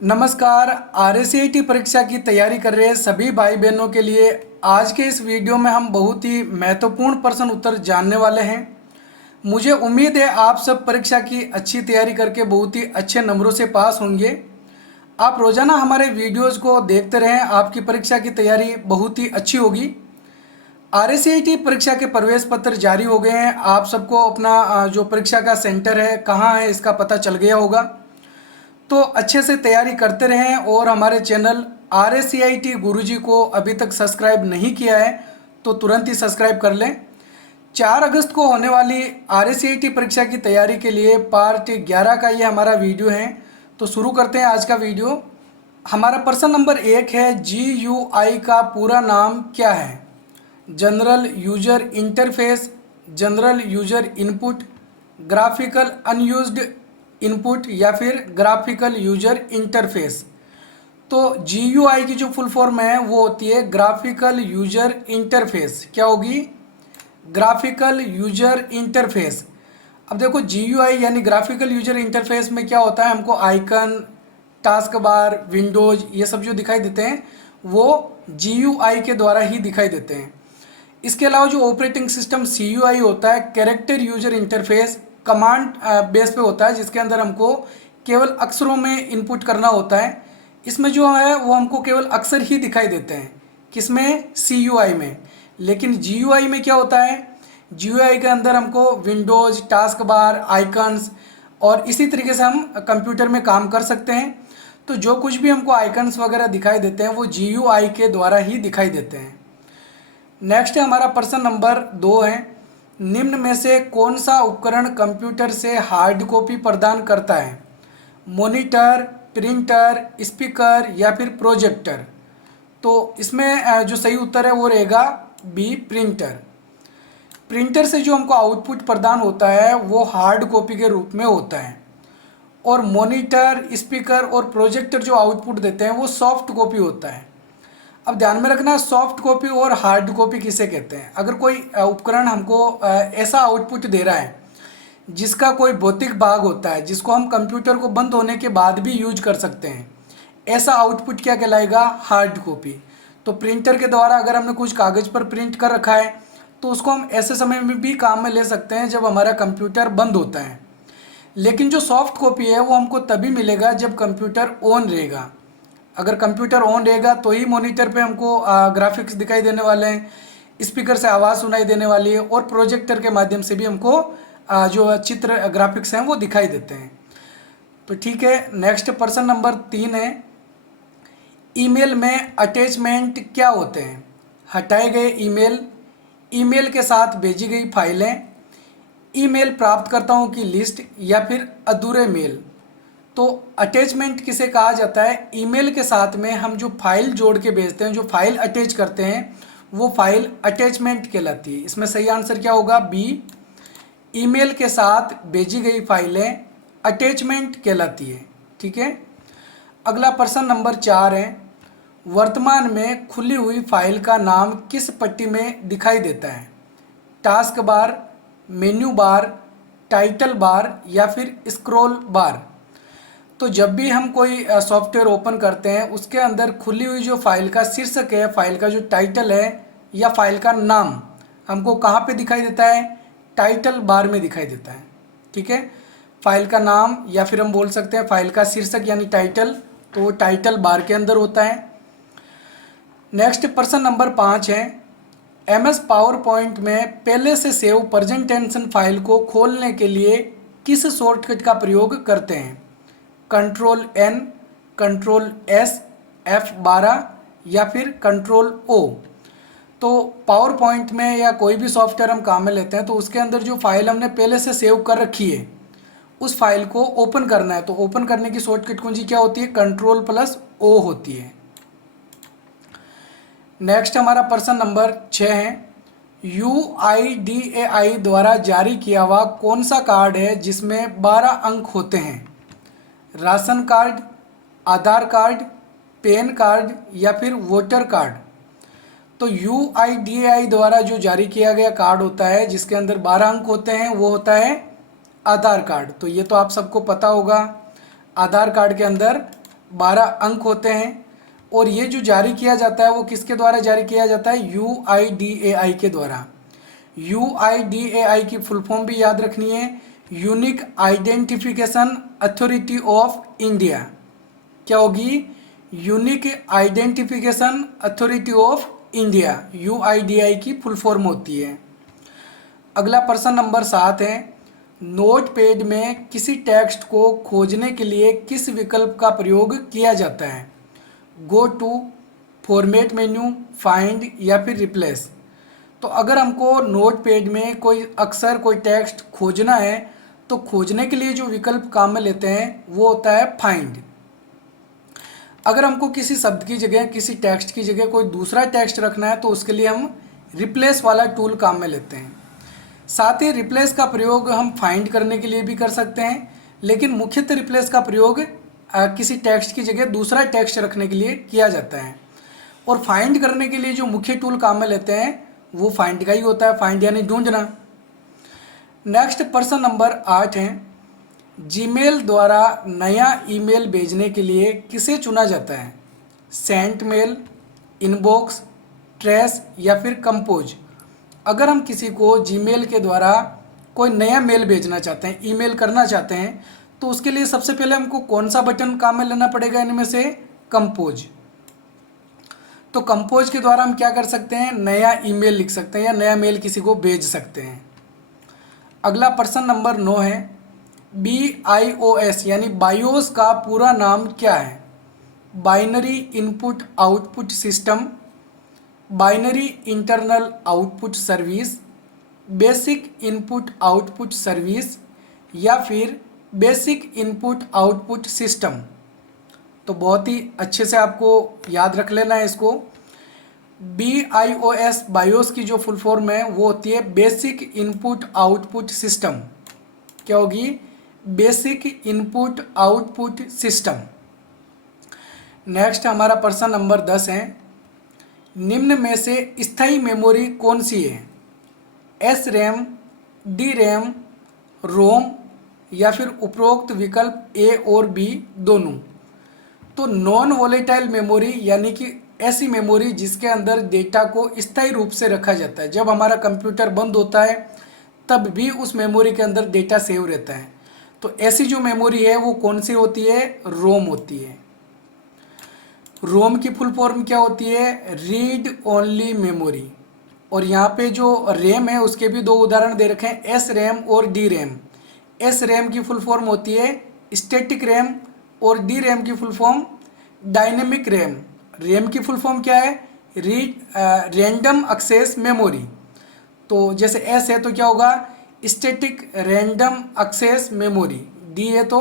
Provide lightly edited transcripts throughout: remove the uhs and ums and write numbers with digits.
नमस्कार। आरएससीआईटी परीक्षा की तैयारी कर रहे सभी भाई बहनों के लिए आज के इस वीडियो में हम बहुत ही महत्वपूर्ण प्रश्न उत्तर जानने वाले हैं। मुझे उम्मीद है आप सब परीक्षा की अच्छी तैयारी करके बहुत ही अच्छे नंबरों से पास होंगे। आप रोज़ाना हमारे वीडियोज़ को देखते रहें, आपकी परीक्षा की तैयारी बहुत ही अच्छी होगी। आरएससीआईटी परीक्षा के प्रवेश पत्र जारी हो गए हैं। आप सबको अपना जो परीक्षा का सेंटर है कहाँ है इसका पता चल गया होगा। तो अच्छे से तैयारी करते रहें और हमारे चैनल RSCIT गुरुजी को अभी तक सब्सक्राइब नहीं किया है तो तुरंत ही सब्सक्राइब कर लें। 4 अगस्त को होने वाली RSCIT परीक्षा की तैयारी के लिए पार्ट 11 का ये हमारा वीडियो है। तो शुरू करते हैं आज का वीडियो। हमारा प्रश्न नंबर 1 है, GUI का पूरा नाम क्या है? General user interface, general user input, graphical unused input या फिर ग्राफिकल यूजर इंटरफेस। तो GUI की जो फुल फॉर्म है वो होती है ग्राफिकल यूजर इंटरफेस। क्या होगी? Graphical user interface. अब देखो GUI यानी ग्राफिकल यूजर इंटरफेस में क्या होता है, हमको आइकन, टास्क बार, विंडोज ये सब जो दिखाई देते हैं वो GUI के द्वारा ही दिखाई देते हैं। इसके अलावा जो ऑपरेटिंग सिस्टम CUI होता है, character user interface, command base पे होता है जिसके अंदर हमको केवल अक्षरों में इनपुट करना होता है। इसमें जो है वो हमको केवल अक्षर ही दिखाई देते हैं। किसमें? CUI में। लेकिन GUI में क्या होता है? GUI के अंदर हमको विंडोज, टास्क बार, आइकन्स और इसी तरीके से हम कंप्यूटर में काम कर सकते हैं। तो जो कुछ भी हमको आइकन्स वगैरह दिखाई देते हैं वो GUI के द्वारा ही दिखाई देते हैं। नेक्स्ट है हमारा प्रश्न नंबर 2 है, निम्न में से कौन सा उपकरण कंप्यूटर से हार्ड कॉपी प्रदान करता है? मॉनिटर, प्रिंटर, स्पीकर या फिर प्रोजेक्टर। तो इसमें जो सही उत्तर है वो रहेगा बी, प्रिंटर। प्रिंटर से जो हमको आउटपुट प्रदान होता है वो हार्ड कॉपी के रूप में होता है और मॉनिटर, स्पीकर और प्रोजेक्टर जो आउटपुट देते हैं वो सॉफ्ट कॉपी होता है। अब ध्यान में रखना, सॉफ्ट कॉपी और हार्ड कॉपी किसे कहते हैं। अगर कोई उपकरण हमको ऐसा आउटपुट दे रहा है जिसका कोई भौतिक भाग होता है जिसको हम कंप्यूटर को बंद होने के बाद भी यूज कर सकते हैं, ऐसा आउटपुट क्या कहलाएगा? Hard copy. तो प्रिंटर के द्वारा अगर हमने कुछ कागज़ पर प्रिंट कर रखा है तो उसको हम ऐसे समय में भी काम में ले सकते हैं जब हमारा कंप्यूटर बंद होता है। लेकिन जो सॉफ्ट कॉपी है वो हमको तभी मिलेगा जब कंप्यूटर ऑन रहेगा। अगर कंप्यूटर ऑन रहेगा तो ही मॉनिटर पे हमको ग्राफिक्स दिखाई देने वाले हैं, स्पीकर से आवाज़ सुनाई देने वाली है और प्रोजेक्टर के माध्यम से भी हमको जो चित्र ग्राफिक्स हैं वो दिखाई देते हैं। तो ठीक है, नेक्स्ट प्रश्न नंबर 3 है, ईमेल में अटैचमेंट क्या होते हैं? हटाए गए ईमेल, ईमेल के साथ भेजी गई फाइलें, ईमेल प्राप्तकर्ताओं की लिस्ट या फिर अधूरे मेल। तो अटैचमेंट किसे कहा जाता है? ईमेल के साथ में हम जो फाइल जोड़ के भेजते हैं, जो फाइल अटैच करते हैं वो फाइल अटैचमेंट कहलाती है। इसमें सही आंसर क्या होगा? बी, ईमेल के साथ भेजी गई फाइलें अटैचमेंट कहलाती है। ठीक है, अगला प्रश्न नंबर 4 है, वर्तमान में खुली हुई फाइल का नाम किस पट्टी में दिखाई देता है? Task bar, menu bar, title bar या फिर स्क्रॉल बार। तो जब भी हम कोई सॉफ्टवेयर ओपन करते हैं उसके अंदर खुली हुई जो फाइल का शीर्षक है, फाइल का जो टाइटल है या फाइल का नाम हमको कहाँ पे दिखाई देता है? टाइटल बार में दिखाई देता है। ठीक है, फाइल का नाम या फिर हम बोल सकते हैं फाइल का शीर्षक यानी टाइटल, तो वो टाइटल बार के अंदर होता है। नेक्स्ट प्रश्न नंबर 5 है, MS पावर पॉइंट में पहले से सेव प्रेजेंटेशन फाइल को खोलने के लिए किस शॉर्टकट का प्रयोग करते हैं? Ctrl+N, Ctrl+S, F12 या फिर Ctrl+O। तो पावर पॉइंट में या कोई भी सॉफ्टवेयर हम काम में लेते हैं तो उसके अंदर जो फाइल हमने पहले से सेव कर रखी है उस फाइल को ओपन करना है। तो ओपन करने की शॉर्टकट कुंजी क्या होती है? Ctrl+O होती है। नेक्स्ट हमारा प्रश्न नंबर 6 है, UIDAI द्वारा जारी किया हुआ कौन सा कार्ड है जिसमें 12 अंक होते हैं? राशन कार्ड, आधार कार्ड, पैन कार्ड या फिर वोटर कार्ड। तो UIDAI द्वारा जो जारी किया गया कार्ड होता है जिसके अंदर 12 अंक होते हैं वो होता है आधार कार्ड। तो ये तो आप सबको पता होगा, आधार कार्ड के अंदर 12 अंक होते हैं और ये जो जारी किया जाता है वो किसके द्वारा जारी किया जाता है? UIDAI के द्वारा। UIDAI की फुल फॉर्म भी याद रखनी है, unique identification authority of India. क्या होगी? Unique identification authority of India, UIDAI की फुल फॉर्म होती है। अगला प्रश्न नंबर 7 है, नोट पैड में किसी टेक्स्ट को खोजने के लिए किस विकल्प का प्रयोग किया जाता है? Go to, format menu, find या फिर रिप्लेस। तो अगर हमको नोट पैड में कोई अक्षर, कोई टेक्स्ट खोजना है तो खोजने के लिए जो विकल्प काम में लेते हैं वो होता है फाइंड। अगर हमको किसी शब्द की जगह, किसी टेक्स्ट की जगह कोई दूसरा टेक्स्ट रखना है तो उसके लिए हम रिप्लेस वाला टूल काम में लेते हैं। साथ ही रिप्लेस का प्रयोग हम फाइंड करने के लिए भी कर सकते हैं, लेकिन मुख्यतः रिप्लेस का प्रयोग किसी टेक्स्ट की जगह दूसरा टेक्स्ट रखने के लिए किया जाता है। और फाइंड करने के लिए जो मुख्य टूल काम में लेते हैं वो फाइंड का ही होता है, फाइंड यानी ढूंढना। नेक्स्ट प्रश्न नंबर 8 है, जीमेल द्वारा नया ईमेल भेजने के लिए किसे चुना जाता है? सेंट मेल, इनबॉक्स, ट्रेस या फिर कंपोज। अगर हम किसी को जीमेल के द्वारा कोई नया मेल भेजना चाहते हैं, ईमेल करना चाहते हैं, तो उसके लिए सबसे पहले हमको कौन सा बटन काम में लेना पड़ेगा? इनमें से कंपोज। तो कंपोज के द्वारा हम क्या कर सकते हैं? नया ईमेल लिख सकते हैं या नया मेल किसी को भेज सकते हैं। अगला प्रश्न नंबर 9 है, BIOS यानी बायोस का पूरा नाम क्या है? Binary input output system, binary internal output service, basic input output service या फिर बेसिक इनपुट आउटपुट सिस्टम। तो बहुत ही अच्छे से आपको याद रख लेना है इसको। BIOS, बायोस की जो फुल फॉर्म है वो होती है बेसिक इनपुट आउटपुट सिस्टम। क्या होगी? Basic input output system. Next हमारा प्रश्न नंबर 10 है, निम्न में से स्थायी मेमोरी कौन सी है? SRAM, DRAM, रोम या फिर उपरोक्त विकल्प A और B दोनों। तो नॉन वोलेटाइल मेमोरी यानी कि ऐसी मेमोरी जिसके अंदर डेटा को स्थायी रूप से रखा जाता है, जब हमारा कंप्यूटर बंद होता है तब भी उस मेमोरी के अंदर डेटा सेव रहता है। तो ऐसी जो मेमोरी है वो कौन सी होती है? रोम होती है। रोम की फुल फॉर्म क्या होती है? Read only memory. और यहाँ पे जो रैम है उसके भी दो उदाहरण दे रखे हैं, SRAM और DRAM। SRAM की फुल फॉर्म होती है स्टैटिक रैम और DRAM की full form dynamic RAM. RAM की फुल फॉर्म क्या है? Random access memory. तो जैसे एस है तो क्या होगा? Static random access memory. D है तो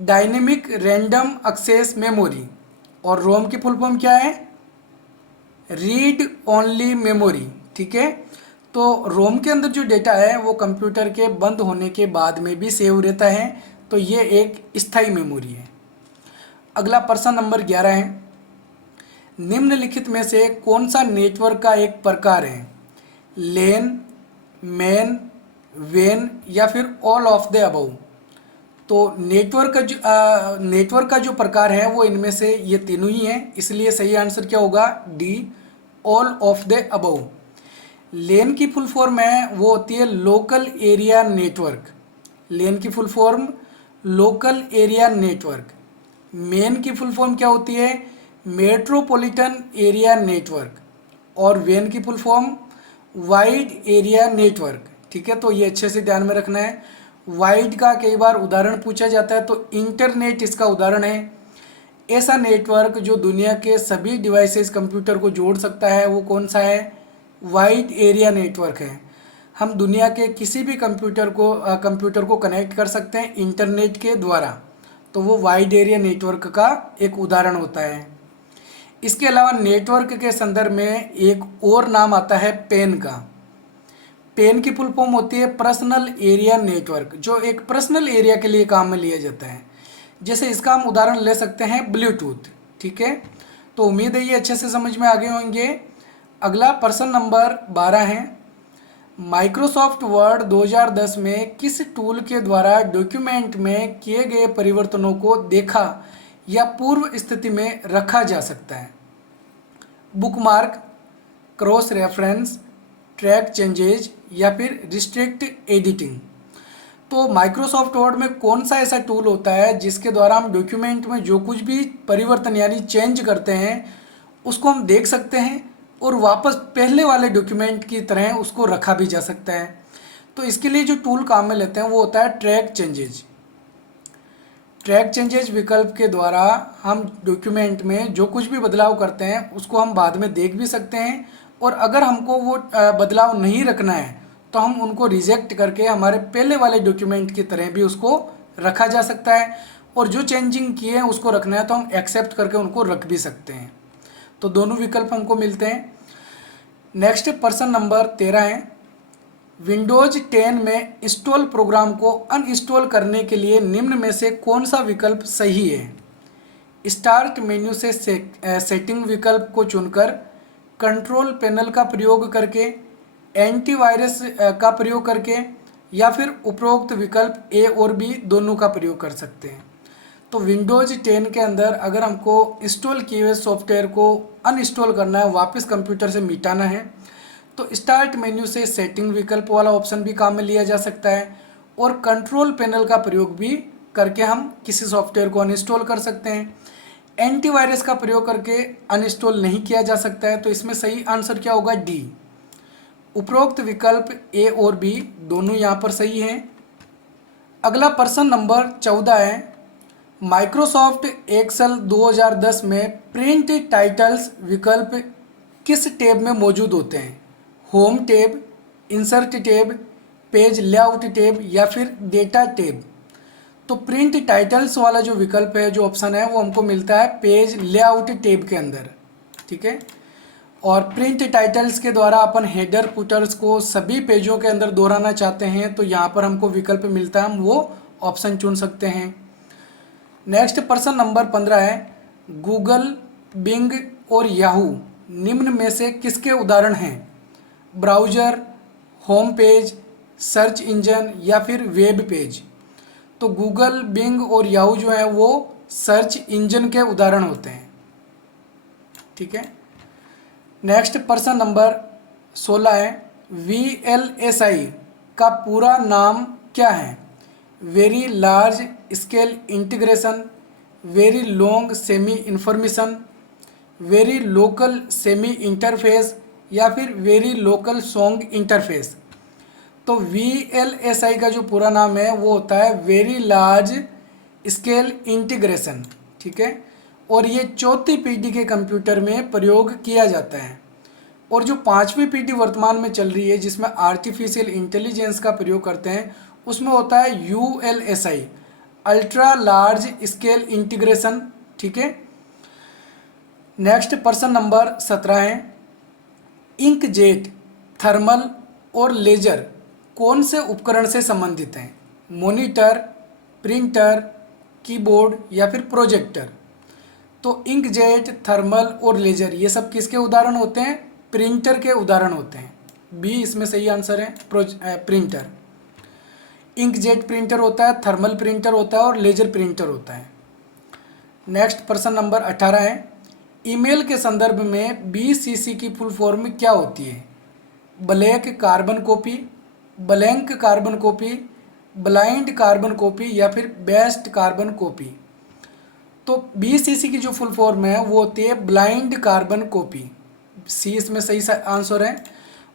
डायनेमिक रैंडम एक्सेस मेमोरी। और रोम की फुल फॉर्म क्या है? Read only memory. ठीक है, तो रोम के अंदर जो डेटा है वो कंप्यूटर के बंद होने के बाद में भी सेव रहता है, तो ये एक स्थायी मेमोरी है। अगला प्रश्न नंबर 11 है, निम्नलिखित में से कौन सा नेटवर्क का एक प्रकार है? लेन, मैन, वेन या फिर ऑल ऑफ द अबव। तो नेटवर्क का जो प्रकार है वो इनमें से ये तीनों ही हैं, इसलिए सही आंसर क्या होगा? D, all of the above. LAN की फुल फॉर्म है वो होती है लोकल एरिया नेटवर्क। लेन की full form local area network. MAN की फुल फॉर्म क्या होती है? Metropolitan area network. और वेन की full form wide area network. ठीक है, तो ये अच्छे से ध्यान में रखना है। वाइड का कई बार उदाहरण पूछा जाता है, तो इंटरनेट इसका उदाहरण है। ऐसा नेटवर्क जो दुनिया के सभी डिवाइसेस कंप्यूटर को जोड़ सकता है वो कौन सा है? वाइड एरिया नेटवर्क है। हम दुनिया के किसी भी कंप्यूटर को कनेक्ट कर सकते हैं इंटरनेट के द्वारा, तो वो वाइड एरिया नेटवर्क का एक उदाहरण होता है। इसके अलावा नेटवर्क के संदर्भ में एक और नाम आता है पेन का। पेन की फुल फॉर्म होती है पर्सनल एरिया नेटवर्क, जो एक पर्सनल एरिया के लिए काम में लिया जाता है। जैसे इसका हम उदाहरण ले सकते हैं ब्लूटूथ। ठीक है, तो उम्मीद है ये अच्छे से समझ में आ गए होंगे। अगला प्रश्न नंबर 12 है, माइक्रोसॉफ्ट वर्ड 2010 में किस टूल के द्वारा डॉक्यूमेंट में किए गए परिवर्तनों को देखा या पूर्व स्थिति में रखा जा सकता है। Bookmark, cross reference, track changes या फिर रिस्ट्रिक्ट एडिटिंग। तो माइक्रोसॉफ्ट वर्ड में कौन सा ऐसा टूल होता है जिसके द्वारा हम डॉक्यूमेंट में जो कुछ भी परिवर्तन यानी चेंज करते हैं उसको हम देख सकते हैं और वापस पहले वाले डॉक्यूमेंट की तरह उसको रखा भी जा सकता है। तो इसके लिए जो टूल काम में लेते हैं वो होता है ट्रैक चेंजेज। ट्रैक चेंजेज विकल्प के द्वारा हम डॉक्यूमेंट में जो कुछ भी बदलाव करते हैं उसको हम बाद में देख भी सकते हैं, और अगर हमको वो बदलाव नहीं रखना है तो हम उनको रिजेक्ट करके हमारे पहले वाले डॉक्यूमेंट की तरह भी उसको रखा जा सकता है, और जो चेंजिंग किए हैं उसको रखना है तो हम एक्सेप्ट करके उनको रख भी सकते हैं। तो दोनों विकल्प हमको मिलते हैं। नेक्स्ट प्रश्न नंबर 13 है, विंडोज 10 में इंस्टॉल प्रोग्राम को अनइंस्टॉल करने के लिए निम्न में से कौन सा विकल्प सही है? स्टार्ट मेन्यू से सेटिंग विकल्प को चुनकर, कंट्रोल पैनल का प्रयोग करके, एंटीवायरस का प्रयोग करके, या फिर उपरोक्त विकल्प ए और बी दोनों का प्रयोग कर सकते हैं। तो विंडोज 10 के अंदर अगर हमको इंस्टॉल किए हुए सॉफ्टवेयर को अनइंस्टॉल करना है, वापस कंप्यूटर से मिटाना है, तो स्टार्ट मेन्यू से सेटिंग विकल्प वाला ऑप्शन भी काम में लिया जा सकता है, और कंट्रोल पैनल का प्रयोग भी करके हम किसी सॉफ्टवेयर को अनइंस्टॉल कर सकते हैं। एंटीवायरस का प्रयोग करके अनइंस्टॉल नहीं किया जा सकता है, तो इसमें सही आंसर क्या होगा? डी। उपरोक्त विकल्प ए और बी दोनों यहाँ पर सही हैं। अगला प्रश्न नंबर 14 है, माइक्रोसॉफ्ट एक्सेल 2010 में प्रिंट टाइटल्स विकल्प किस टैब में मौजूद होते हैं? Home tab, insert tab, page layout tab या फिर डेटा टैब? तो प्रिंट टाइटल्स वाला जो विकल्प है, जो ऑप्शन है, वो हमको मिलता है पेज लेआउट टैब के अंदर। ठीक है, और प्रिंट टाइटल्स के द्वारा अपन हेडर फुटर्स को सभी पेजों के अंदर दोहराना चाहते हैं तो यहाँ पर हमको विकल्प मिलता है, हम वो ऑप्शन चुन सकते हैं। नेक्स्ट प्रश्न नंबर 15 है, गूगल, बिंग और याहू निम्न में से किसके उदाहरण हैं? Browser, home page, search engine या फिर वेब पेज? तो गूगल, बिंग और याहू जो है वो सर्च इंजन के उदाहरण होते हैं। ठीक है, नेक्स्ट प्रश्न नंबर 16 है, VLSI का पूरा नाम क्या है? Very large scale integration, very long semi information, very local semi interface या फिर वेरी लोकल सॉन्ग इंटरफेस? तो VLSI का जो पूरा नाम है वो होता है वेरी लार्ज स्केल इंटीग्रेशन। ठीक है, और ये चौथी पीढ़ी के कंप्यूटर में प्रयोग किया जाता है, और जो पांचवी पीढ़ी वर्तमान में चल रही है जिसमें आर्टिफिशियल इंटेलिजेंस का प्रयोग करते हैं उसमें होता है ULSI, ultra large scale integration. ठीक है, नेक्स्ट प्रश्न नंबर 17 है, इंकजेट, थर्मल और लेजर कौन से उपकरण से संबंधित हैं? मॉनिटर, प्रिंटर, कीबोर्ड या फिर प्रोजेक्टर? तो इंकजेट, थर्मल और लेजर ये सब किसके उदाहरण होते हैं? प्रिंटर के उदाहरण होते हैं। बी इसमें सही आंसर है, प्रिंटर। इंकजेट प्रिंटर होता है, थर्मल प्रिंटर होता है और लेजर प्रिंटर होता है। नेक्स्ट प्रश्न नंबर 18 है, ईमेल के संदर्भ में BCC की फुल फॉर्म क्या होती है? Black carbon copy, blank carbon copy, blind carbon copy या फिर बेस्ट कार्बन कॉपी? तो BCC की जो फुल फॉर्म है वो होती है ब्लाइंड कार्बन कॉपी। सी इसमें सही आंसर है।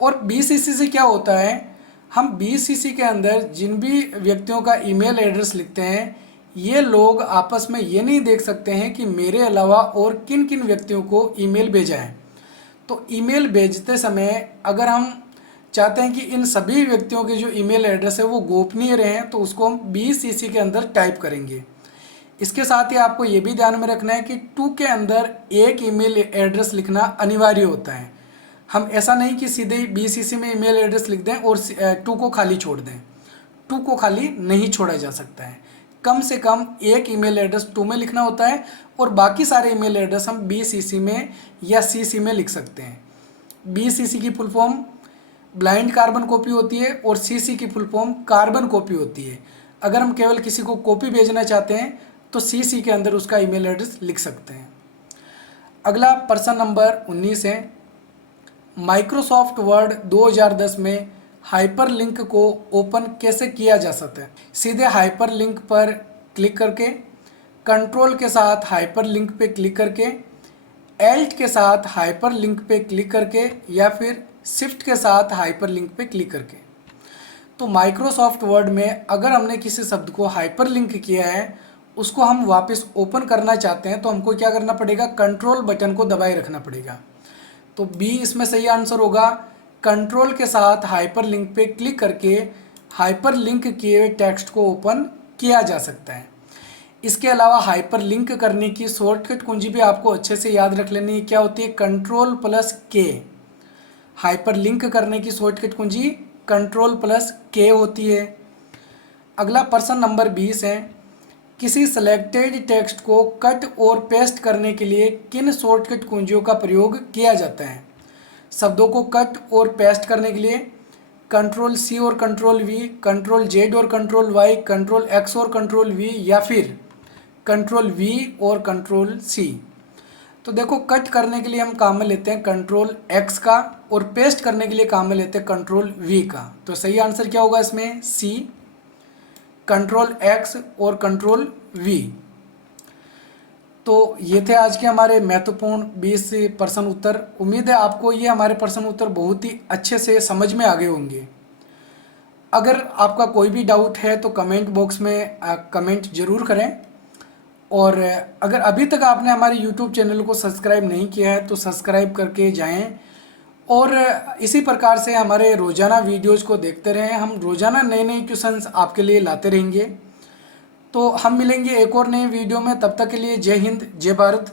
और BCC से क्या होता है, हम BCC के अंदर जिन भी व्यक्तियों का ईमेल एड्रेस लिखते हैं ये लोग आपस में ये नहीं देख सकते हैं कि मेरे अलावा और किन किन व्यक्तियों को ईमेल भेजा है। तो ईमेल भेजते समय अगर हम चाहते हैं कि इन सभी व्यक्तियों के जो ईमेल एड्रेस है वो गोपनीय रहें तो उसको हम BCC के अंदर टाइप करेंगे। इसके साथ ही आपको ये भी ध्यान में रखना है कि टू के अंदर एक ईमेल एड्रेस लिखना अनिवार्य होता है। हम ऐसा नहीं कि सीधे ही BCC में ईमेल एड्रेस लिख दें और टू को खाली छोड़ दें। टू को खाली नहीं छोड़ा जा सकता है, कम से कम एक ईमेल एड्रेस टू में लिखना होता है और बाकी सारे ईमेल एड्रेस हम BCC में या CC में लिख सकते हैं। BCC की full form blind carbon copy होती है और CC की फुल फॉर्म कार्बन कॉपी होती है। अगर हम केवल किसी को कॉपी भेजना चाहते हैं तो CC के अंदर उसका ईमेल एड्रेस लिख सकते हैं। अगला प्रश्न नंबर 19 है, माइक्रोसॉफ्ट वर्ड 2010 में हाइपरलिंक को ओपन कैसे किया जा सकता है। सीधे हाइपरलिंक पर क्लिक करके, कंट्रोल के साथ हाइपरलिंक पे क्लिक करके, एल्ट के साथ हाइपरलिंक पे क्लिक करके, या फिर शिफ्ट के साथ हाइपरलिंक पे क्लिक करके। तो माइक्रोसॉफ्ट वर्ड में अगर हमने किसी शब्द को हाइपरलिंक किया है, उसको हम वापस ओपन करना चाहते हैं, तो हमको क्या करना पड़ेगा, कंट्रोल बटन को दबाए रखना पड़ेगा। तो बी इसमें सही आंसर होगा। कंट्रोल के साथ हाइपरलिंक पे क्लिक करके हाइपरलिंक किए हुए टेक्स्ट को ओपन किया जा सकता है। इसके अलावा हाइपरलिंक करने की शॉर्टकट कुंजी भी आपको अच्छे से याद रख लेनी है। क्या होती है, कंट्रोल प्लस के। हाइपरलिंक करने की शॉर्टकट कुंजी कंट्रोल प्लस के होती है। अगला प्रश्न नंबर 20 है, किसी सेलेक्टेड टेक्स्ट को कट और पेस्ट करने के लिए किन शॉर्टकट कुंजियों का प्रयोग किया जाता है। शब्दों को कट और पेस्ट करने के लिए कंट्रोल C और कंट्रोल V, कंट्रोल Z और कंट्रोल Y, कंट्रोल X और कंट्रोल V, या फिर कंट्रोल V और कंट्रोल C। तो देखो, कट करने के लिए हम काम में लेते हैं कंट्रोल X का, और पेस्ट करने के लिए काम में लेते हैं कंट्रोल V का। तो सही आंसर क्या होगा इसमें, C, कंट्रोल X और कंट्रोल V। तो ये थे आज के हमारे महत्वपूर्ण 20 प्रश्न उत्तर। उम्मीद है आपको ये हमारे प्रश्न उत्तर बहुत ही अच्छे से समझ में आ गए होंगे। अगर आपका कोई भी डाउट है तो कमेंट बॉक्स में कमेंट जरूर करें, और अगर अभी तक आपने हमारे YouTube चैनल को सब्सक्राइब नहीं किया है तो सब्सक्राइब करके जाएं, और इसी प्रकार से हमारे रोज़ाना वीडियोज़ को देखते रहें। हम रोज़ाना नए नए क्वेश्चंस आपके लिए लाते रहेंगे। तो हम मिलेंगे एक और नई वीडियो में, तब तक के लिए जय हिंद, जय भारत।